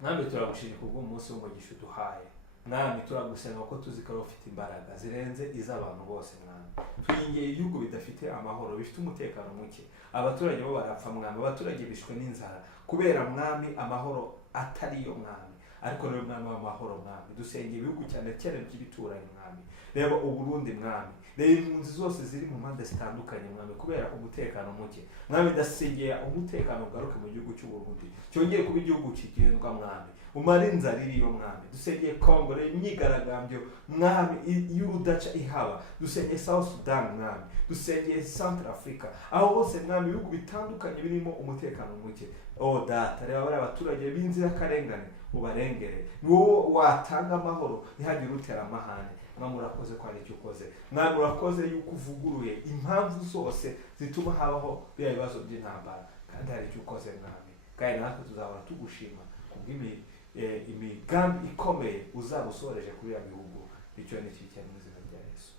mwami turagushimye kubw'umunsi w'umugisha uduhaye. Mwami turagusenga ko tuzi ko ufite imbaraga zirenze iz'abantu bose. Mwami twingeye ibihugu bidafite amahoro, bifite umutekano muke, abaturage bo barapfa. Mwami abaturage bishwe n'inzara kubera mwami amahoro atariyo. Mwami ariko rero mwami w'amahoro, mwami dusengeye ibihugu cyane cyane by'ibituranyi. Mwami reba Uburundi, mwami reba impunzi zose ziri mu mpande zitandukanye mwami kubera umutekano muke. Mwami ndasengera umutekano ugaruke mu gihugu cy'Uburundi, cyongeye kuba igihugu kigendwa. Mwami umara inzara iriyo. Mwami dusengeye Kongo, reba imyigaragambyo mwami y'urudaca ihaba. Dusengeye South Sudan, mwami dusengeye Central Africa, aho hose mwami ibihugu bitandukanye birimo umutekano muke. O data reba bari abaturage b'inzirakarengane ubarengere, ni wowe watanga amahoro ntihagire utera amahane. Mwami urakoze ko hari icyo ukoze. Mwami urakoze yuko uvuguruye impamvu zose zituma habaho bya bibazo by'intambara, kandi hari icyo ukoze mwami, kandi natwe tuzahora tugushima kubw'imigambi ikomeye uzaba usoreje kuri ya bihugu. Bityo ni iki cyane mu izina rya Yesu.